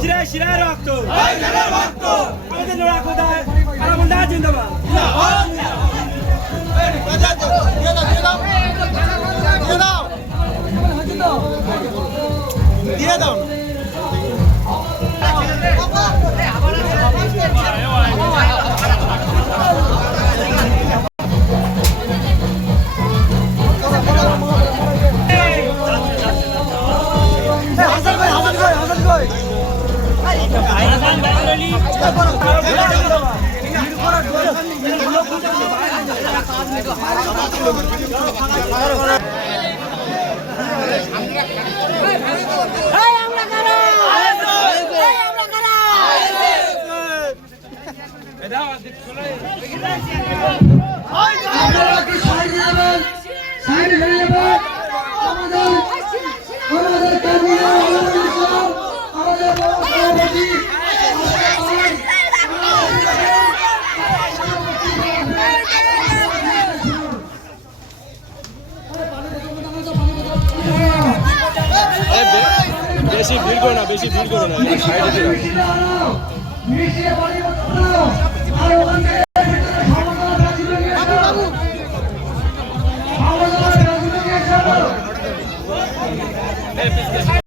শিরায় শিরায় রক্ত আমাদের লোড়া কোথায় কারামুন্ডা জিন্দাবাদ দিয়ে দাও বেশি ভিড় করো না, বেশি ভিড় করো না, সাইডে